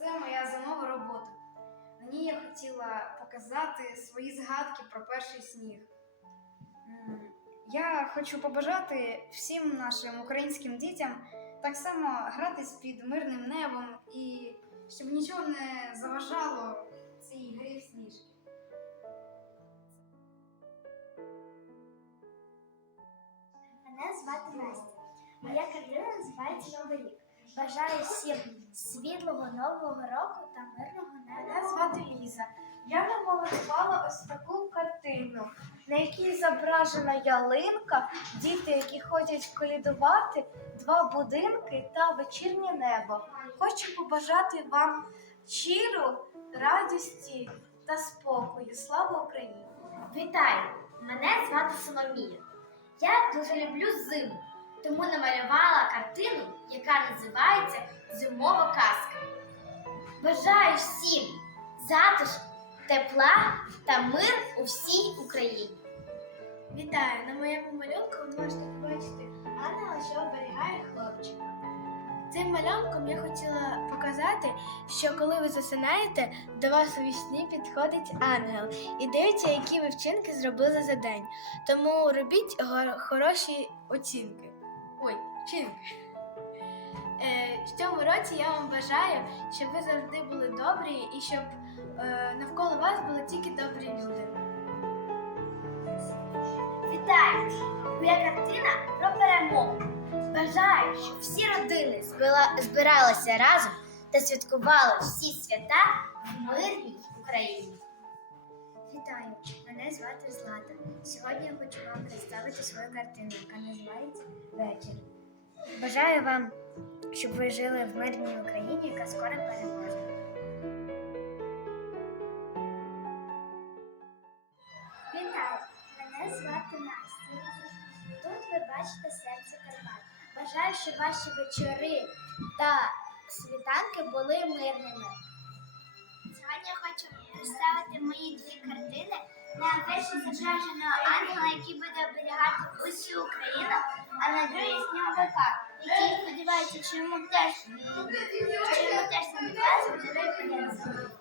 Це моя зимова робота. На ній я хотіла показати свої згадки про перший сніг. Я хочу побажати всім нашим українським дітям так само гратись під мирним небом і щоб нічого не заважало цій грі в сніжки. Мене звати Настя. Моя картина називається Новий рік. Бажаю всім світлого нового року та мирного неба. Мене звати Ліза. Я намалювала ось таку картину, на якій зображена ялинка, діти, які ходять колідувати, два будинки та вечірнє небо. Хочу побажати вам щиру радості та спокою. Слава Україні! Вітаю! Мене звати Соломія. Я дуже люблю зиму, тому намалювала картину, яка називається Зимова казка. Бажаю всім затишку, тепла та мир у всій Україні. Вітаю! На моєму малюнку ви можете побачити ангела, що оберігає хлопчика. Цим малюнком я хотіла показати, що коли ви засинаєте, до вас у вісні підходить ангел і дивиться, які ви вчинки зробили за день. Тому робіть хороші оцінки. Ой, вчинки. Е, в цьому році я вам бажаю, щоб ви завжди були добрі і щоб е, навколо вас були тільки добрі люди. Вітаю! Моя картина про перемогу. Бажаю, щоб всі родини збиралися разом та святкували всі свята в мирній Україні. Вітаю! Мене звати Злата. Сьогодні я хочу вам представити свою картину, яка називається Вечір. Бажаю вам, щоб ви жили в мирній Україні, яка скоро переможе. Вітаю! Мене звати Настя. Тут ви бачите серце Карпат. Бажаю, щоб ваші вечори та світанки були мирними. Сьогодні хочу представити мої дві картини. На першій зображено ангела, який буде оберігати усю Україну, а на другій сніговика, який сподівається, що йому теж що йому теж не буде.